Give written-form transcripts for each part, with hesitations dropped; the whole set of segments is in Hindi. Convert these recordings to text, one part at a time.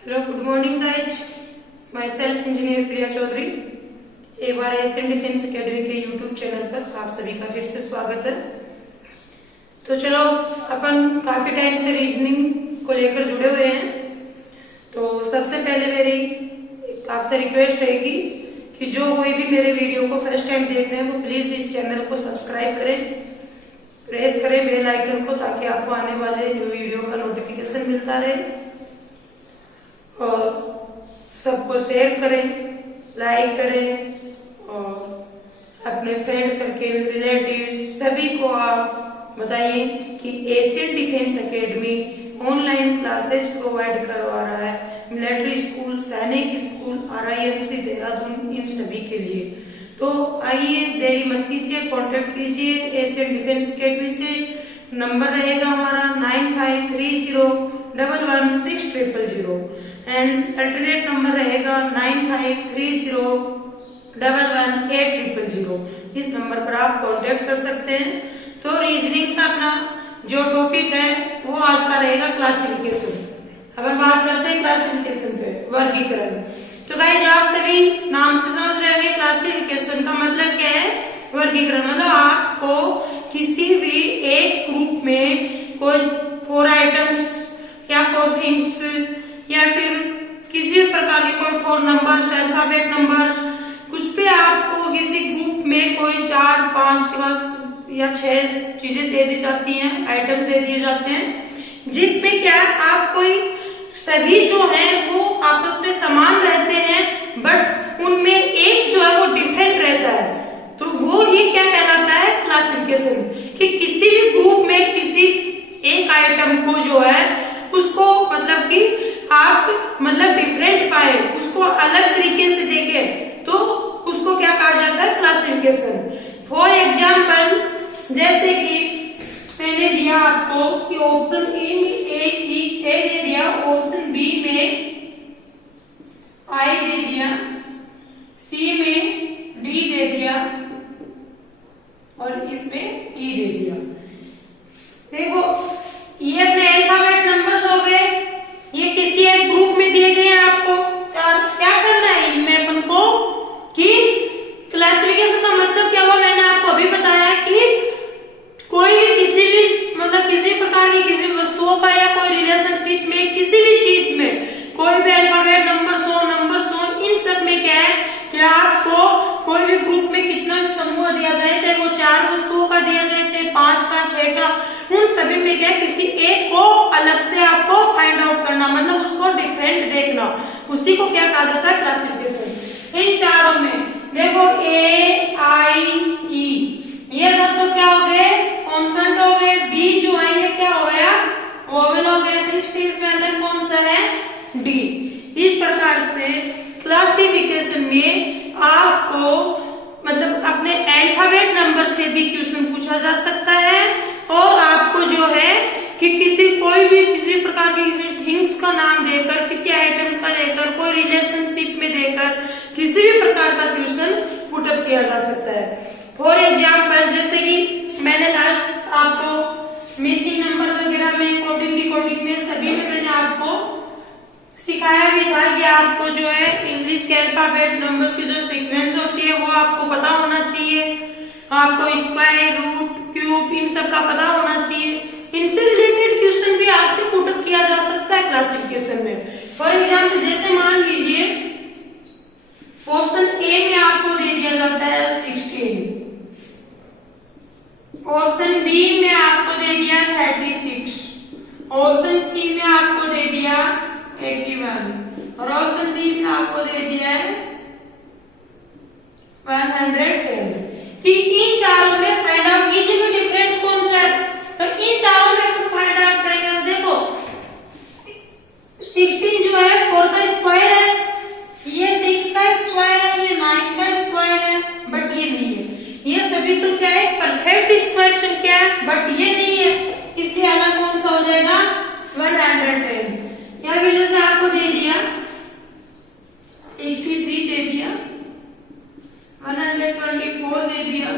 Hello, good morning guys. Myself engineer Priya Chaudhary. एक बार एशियन डिफेंस एकेडमी के यूट्यूब चैनल पर आप सभी का फिर से स्वागत है। तो चलो, अपन काफी टाइम से रीजनिंग को लेकर जुड़े हुए हैं। तो सबसे पहले मेरी आपसे रिक्वेस्ट रहेगी कि जो कोई भी मेरे वीडियो को फर्स्ट टाइम देख रहे हैं वो प्लीज इस चैनल को सब्सक्राइब करें, प्रेस करें बेल आइकन को, ताकि आपको आने वाले न्यू वीडियो का नोटिफिकेशन मिलता रहे। और सबको शेयर करें, लाइक करें और अपने फ्रेंड सर्किल, रिलेटिव सभी को आप बताइए कि Asian defence academy online classes provide करवा रहा है मिलिट्री स्कूल, सैनिक स्कूल, RIMC देहरादून, इन सभी के लिए। तो आइए, देरी मत कीजिए, कांटेक्ट कीजिए एशियन डिफेंस एकेडमी से। नंबर रहेगा हमारा 9530116000 एंड अल्टरनेट नंबर रहेगा 9530118000। इस नंबर पर आप कांटेक्ट कर सकते हैं। तो रीजनिंग का अपना जो टॉपिक है वो आज का रहेगा क्लासिफिकेशन। अब बात करते हैं क्लासिफिकेशन पे, वर्गीकरण। तो गाइस, आप सभी नाम से समझ रहे होंगे क्लासिफिकेशन का मतलब क्या है। वर्गीकरण मतलब आपको किसी भी एक ग्रुप में कोई 4 आइटम्स या 4 थिंग्स या फिर किसी प्रकार के कोई 4 नंबर्स, अल्फाबेट नंबर्स, कुछ भी आपको किसी ग्रुप में कोई 4, 5 या 6 चीजें दे दी जाती हैं, आइटम दे दिए जाते हैं, जिसमें क्या आप कोई सभी जो है वो आपस में समान रहते हैं, बट उनमें एक जो है वो डिफरेंट रहता है। तो वो ही क्या कहलाता है, क्लासिफिकेशन। कि किसी भी ग्रुप में किसी एक आइटम को जो है उसको मतलब कि आप मतलब डिफरेंट पाए, उसको अलग तरीके से देखें, तो उसको क्या कहा जाता है, क्लासिफिकेशन। फॉर एग्जाम्पल, जैसे कि मैंने दिया आपको कि ऑप्शन ए में ए दे दिया, ऑप्शन बी में आई दे दिया, सी में डी दे दिया और इसमें ई दे दिया। देखो, ये अपने अल्फाबेट नंबर्स हो गए, ये किसी एक ग्रुप में दिए गए हैं आपको। क्या करना है इनमें अपन को कि क्लासिफिकेशन का मतलब क्या हुआ, मैंने आपको अभी बताया कि कोई भी किसी भी मतलब किसी प्रकार की किसी वस्तुओं का या कोई रिलेशनशिप में किसी भी चीज में कोई भी अल्फाबेट नंबर्स हो, इन सब में क्या है कि आपको कोई भी ग्रुप में कितना भी समूह दिया जाए, चाहे वो 4 वस्तुओं का दिया जाए, चाहे 5 का, 6 का, उन सभी में क्या किसी एक को अलग से आपको फाइंड आउट करना, मतलब उसको डिफरेंट देखना, उसी को क्या कहा जाता है, क्लासिफिकेशन। इन चारों में देखो A, I, E ये सब तो क्या हो गए, कॉन्सोनेंट हो गए। D जो है ये क्या हो गया, वोवेल हो गया। तो इसमें अंदर कौन सा है, D। इस प्रकार से क्लासिफिकेशन में आपको मतलब अपने अल्फाबेट नंबर से भी क्वेश्चन पूछा जा सकता है, और आपको जो है कि किसी प्रकार की किसी थिंग्स का नाम देकर, किसी आइटम्स का देकर, कोई रिलेशनशिप में देकर किसी भी प्रकार का क्वेश्चन पुटअप किया जा सकता है। फॉर एग्जाम्पल, जैसे कि मैंने लास्ट आपको मिसिंग नंबर वगैरह में, कोडिंग में सभी में मैंने आपको सिखाया भी था कि आपको जो है इंग्लिश के अल्फाबेट नंबर्स की जो सीक्वेंस होती है वो आपको पता होना चाहिए। आपको स्क्वायर, रूट, क्यूब इन सब का पता होना चाहिए। इनसे रिलेटेड क्वेश्चन भी आपसे पुटअप किया जा सकता है क्लासिफिकेशन में। फॉर एग्जाम्पल, जैसे मान लीजिए ऑप्शन ए में आपको दे दिया जाता है 16, ऑप्शन बी में आपको दे दिया 36, ऑप्शन सी में आपको दे दिया 81 और ऑप्शन डी में आपको दे दिया है 110। कि इन चारों में फाइंड आउट कीजिए में डिफरेंट कौन सा है। तो इन चारों में अपन फाइंड आउट करेंगे। तो देखो 16 जो है 4 का स्क्वायर है, ये 6 का स्क्वायर है, ये 9 का स्क्वायर है, बट ये नहीं है। ये सभी तो क्या है, परफेक्ट स्क्वायर संख्या है, बट ये नहीं है, इसलिए आधा कौन सा हो जाएगा, 110। या फिर जैसे आपको दे दिया 63 दे दिया, 124 दे दिया,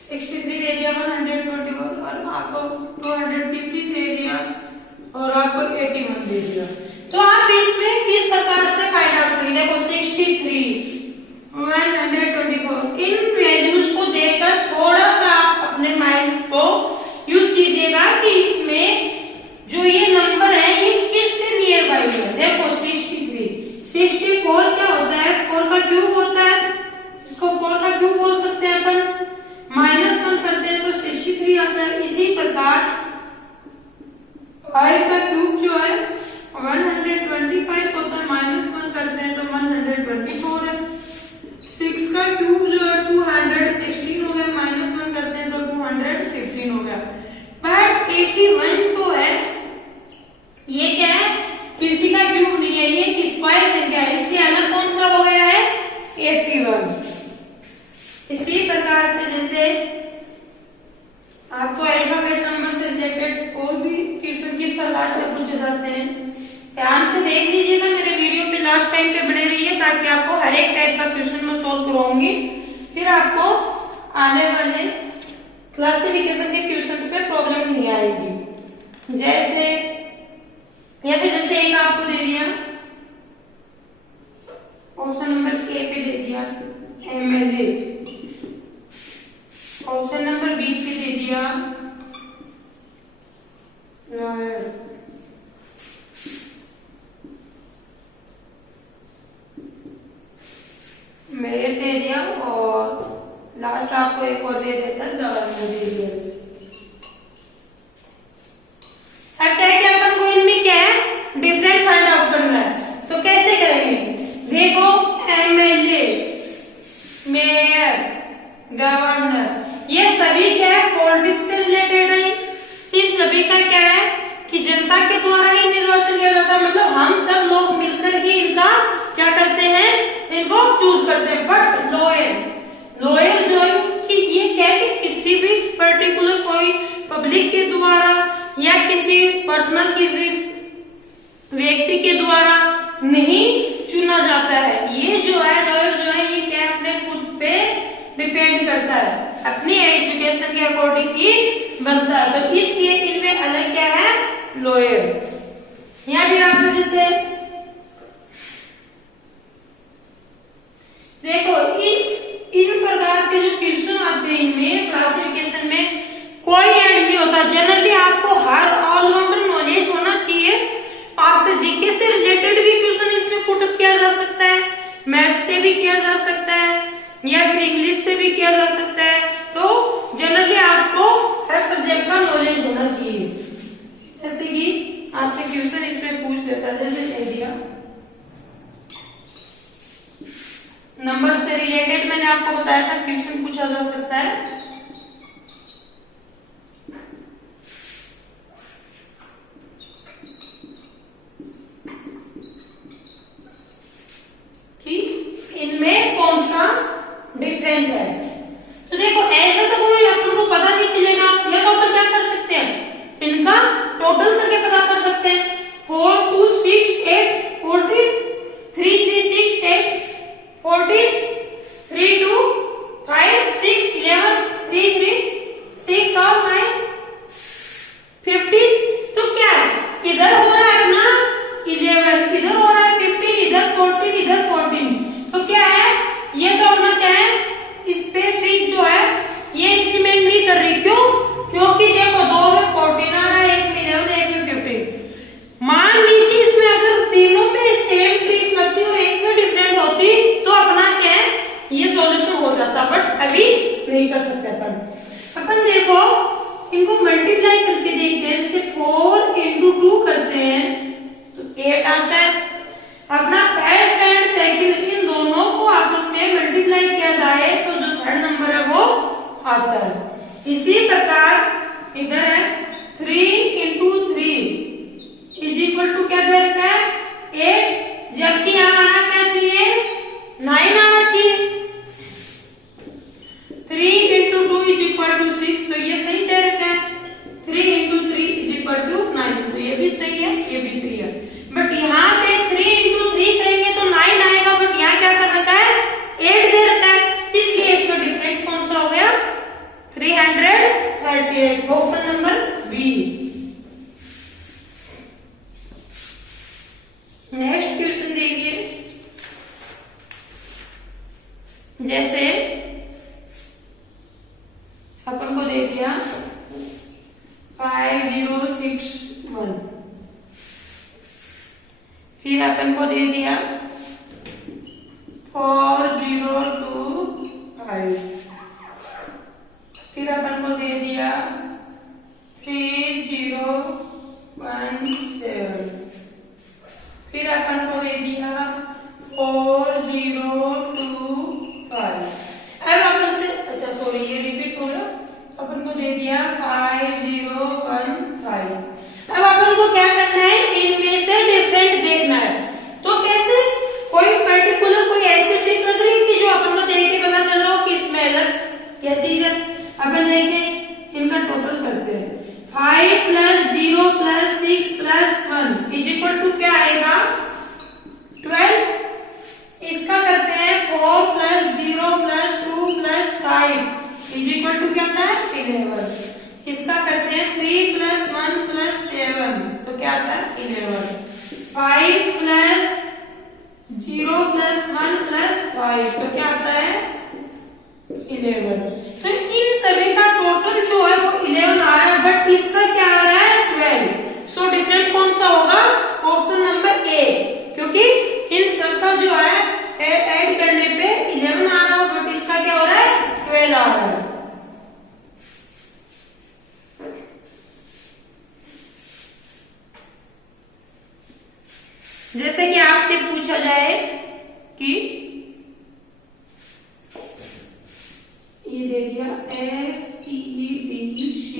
63 दे दिया, 124 और आपको 250 दे दिया और आपको 81 दे दिया। तो आप इसमें किस प्रकार से फाइंड आउट करेंगे? देखो 63, 124 इन वैल्यूज को देखकर थोड़ा सा आप अपने माइंड को यूज कीजिएगा कि इसमें जो ये नंबर है ये किसके नियर बाई है। देखो 64 क्या होता है? 4 का क्यूब होता है, इसको 4 का क्यूब बोल सकते हैं अपन। -1 करते हैं तो 63 आता है। इसी प्रकार 5 का क्यूब जो है 125 होता है, -1 करते हैं तो 124 है। 6 का क्यूब जो है 216 हो गया, -1 करते हैं तो 215 हो गया। बट 81 जो है ये क्या है? किसी का क्यूब नहीं है, ये एक स्क्वायर संख्या है, इसलिए अलग कौन सा हो गया है? 81। इसी प्रकार से जैसे आपको अल्फाबेट नंबर से रिलेटेड और भी क्वेश्चन किस प्रकार से पूछे जाते हैं, ध्यान से देख लीजिएगा। मेरे वीडियो पे लास्ट टाइम पे बने रहिए ताकि आपको हर एक टाइप का क्वेश्चन मैं सोल्व करवाऊंगी। फिर आपको आने वाले क्लासिफिकेशन के क्वेश्चंस में प्रॉब्लम नहीं आएगी। जैसे या फिर जैसे एक आपको दे दिया ऑप्शन नंबर ए पे दे दिया MLA, ऑप्शन नंबर बी पे दे दिया लॉयर, मेयर दे दिया और लास्ट आपको एक और दे देता है गवर्नर दे दिया। अब क्या क्या अपन को इनमें क्या है? डिफरेंट फाइंड आउट करना है। तो कैसे करेंगे? देखो MLA, मेयर, गवर्नर ये सभी क्या है? पॉलिटिक्स से रिलेटेड है। इन सभी का क्या है कि जनता के द्वारा ही निर्वाचन किया जाता है, मतलब हम सब लोग मिलकर ही इनका क्या करते हैं? इनको चूज करते हैं। बट लॉयर जो है कि ये क्या है कि किसी भी पर्टिकुलर कोई पब्लिक के द्वारा या किसी पर्सनल किसी व्यक्ति के द्वारा नहीं चुना जाता है। ये जो है लॉयर जो है ये क्या अपने खुद पे डिपेंड करता है, अपनी एजुकेशन के अकॉर्डिंग ही बनता है। तो इसलिए इनमें अलग क्या है? लॉयर। या फिर आपने जैसे देखो इन प्रकार के जो क्वेश्चन आते हैं इनमें क्लासिफिकेशन में कोई एंड नहीं होता। जनरली आपको हर ऑलराउंडर नॉलेज होना चाहिए। आपसे जीके से रिलेटेड भी क्वेश्चन इसमें पुटअप किया जा सकता है, मैथ से भी किया जा सकता है या फिर इंग्लिश से भी किया जा सकता है। तो जनरली आपको हर सब्जेक्ट का नॉलेज होना चाहिए। जैसे कि आपसे क्वेश्चन इसमें पूछ लेता है, जैसे कह दिया नंबर से रिलेटेड मैंने आपको बताया था क्वेश्चन पूछा जा सकता है। इनमें कौन सा डिफरेंट है? तो देखो ऐसा तो कोई अपन को पता नहीं चलेगा, या तो अपन क्या कर सकते हैं? इनका टोटल करके पता कर सकते हैं। 4 2 6 8 14 3 3 6 8 14 3 2 5 6 11 3 3 6 और 9 15। तो क्या है? इधर हो रहा है अपना 11, इधर हो रहा है 15, इधर 14, इधर 14। तो क्या है? ये तो अपना क्या है? इस पे ट्रिक जो है ये इम्प्लीमेंट नहीं कर रही। क्यों? क्योंकि देखो 2 में 14 आ रहा है, 1 में 11, 1 में 15। मान लीजिए इसमें अगर तीनों पे सेम ट्रिक लगती और एक में डिफरेंट होती तो अपना क्या है? ये सॉल्यूशन हो जाता, बट अभी नहीं कर सकते अपन देखो इनको मल्टीप्लाई करके देखते हैं। जैसे 4 into 2 करते हैं तो 8 आता है। अपना फर्स्ट एंड सेकंड इन दोनों को आपस में मल्टीप्लाई किया जाए तो जो थर्ड नंबर है वो आता है। इसी प्रकार इधर है 3 into 3 इज इक्वल टू क्या दे रखा है? 8, जबकि यहाँ आना क्या चाहिए? 9 आना चाहिए। 3 into नेक्स्ट क्वेश्चन देखिए, जैसे अपन को दे दिया 5061, फिर अपन को दे दिया 4025, फिर अपन को दे दिया 3017, फिर अपन को दे दिया 4025। अब अपन से अच्छा सॉरी ये रिपीट होगा, अपन को दे दिया 5015। अब अपन को क्या करना है, इनमें से डिफरेंट देखना है। तो कैसे, कोई पर्टिकुलर कोई ऐसी ट्रिक लग रही है कि जो अपन को देख के पता चल रहा हो कि इसमें अलग क्या चीज है। अपन देखें, इनका टोटल करते हैं। 5 + 0 + 6 + 1 = क्या आएगा, 12। इसका करते हैं 4 + 0 + 2 + 5 = क्या आता है, 11। इसका करते हैं 3 + 1 + 7 तो क्या आता है, 11। 5 + 0 + 1 + 5 तो क्या आता है, 11। तो इन सभी का टोटल जो है वो 11 आ रहा है, बट इसका क्या आ रहा है, 12। सो डिफरेंट कौन सा होगा, ऑप्शन नंबर ए, क्योंकि इन सबका जो है ऐड करने पे 11 आ रहा हो, बट इसका क्या हो रहा है, 12 आ रहा है। जैसे कि आपसे पूछा जाए कि ये दे दिया FEDC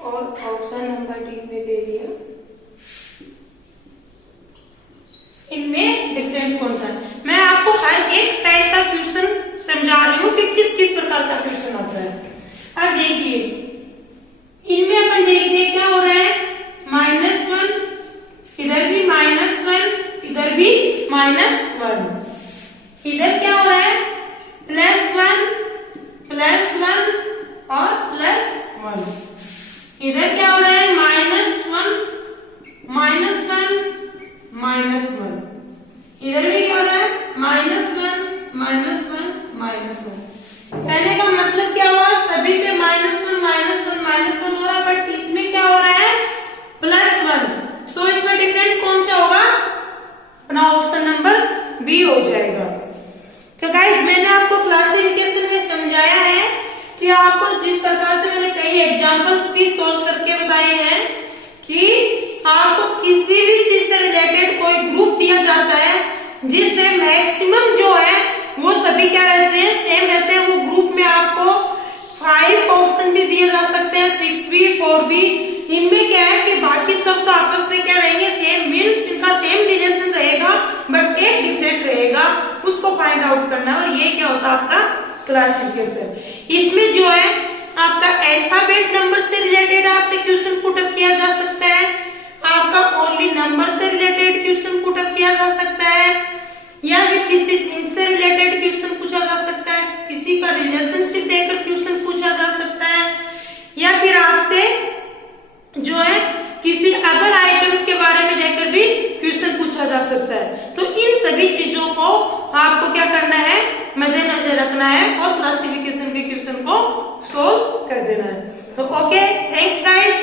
और ऑप्शन नंबर डी में दे दिया, इनमें डिफरेंट कौन सा। मैं आपको हर एक टाइप का क्वेश्चन समझा रही हूँ कि किस किस प्रकार का क्वेश्चन आता है। अब देखिए, इनमें अपन देखते क्या हो रहा है, -1, इधर भी -1, इधर भी -1, इधर क्या हो रहा है, +1 +1 और +1, इधर क्या हो रहा है, -1 -1 -1, इधर भी क्या हो रहा है, -1 -1 -1। कहने का मतलब क्या हुआ, सभी पे -1 -1 -1 हो रहा है, बट इसमें क्या हो रहा है, +1। सो इसमें डिफरेंट कौन सा होगा, अपना ऑप्शन नंबर बी हो जाएगा। तो गाइस, मैंने आपको क्लासिफिकेशन में समझाया है कि आपको जिस प्रकार से मैंने कई एग्जांपल्स भी सॉल्व करके बताए हैं कि आपको किसी भी चीज से रिलेटेड कोई ग्रुप दिया जाता है जिसमें मैक्सिमम जो है वो सभी क्या रहते हैं, सेम रहते हैं। वो ग्रुप में आपको 5 ऑप्शन भी दिए जा सकते हैं, 6 भी 4 भी। इनमें क्या है कि बाकी सब तो आपस में क्या रहेंगे, सेम, मीन्स इनका सेम रिलेशन रहेगा, बट एक डिफरेंट रहेगा, उसको फाइंड आउट करना है। और ये क्या होता है, आपका क्लासिफिकेशन। इसमें जो है आपका अल्फाबेट नंबर से रिलेटेड आपसे क्वेश्चन पुटअप किया जा सकता है, आपका ओनली नंबर से रिलेटेड क्वेश्चन पुटअप किया जा सकता है, या फिर किसी थिंग से रिलेटेड क्वेश्चन पूछा जा सकता है, किसी का रिलेशनशिप देकर क्वेश्चन पूछा जा सकता है, या फिर आपसे जो है किसी अदर आइटम्स के बारे में देकर भी क्वेश्चन पूछा जा सकता है। तो इन सभी चीजों को आपको क्या करना है, मद्देनजर रखना है और क्लासिफिकेशन के क्वेश्चन को सोल्व कर देना है। तो ओके, थैंक्स गाइस।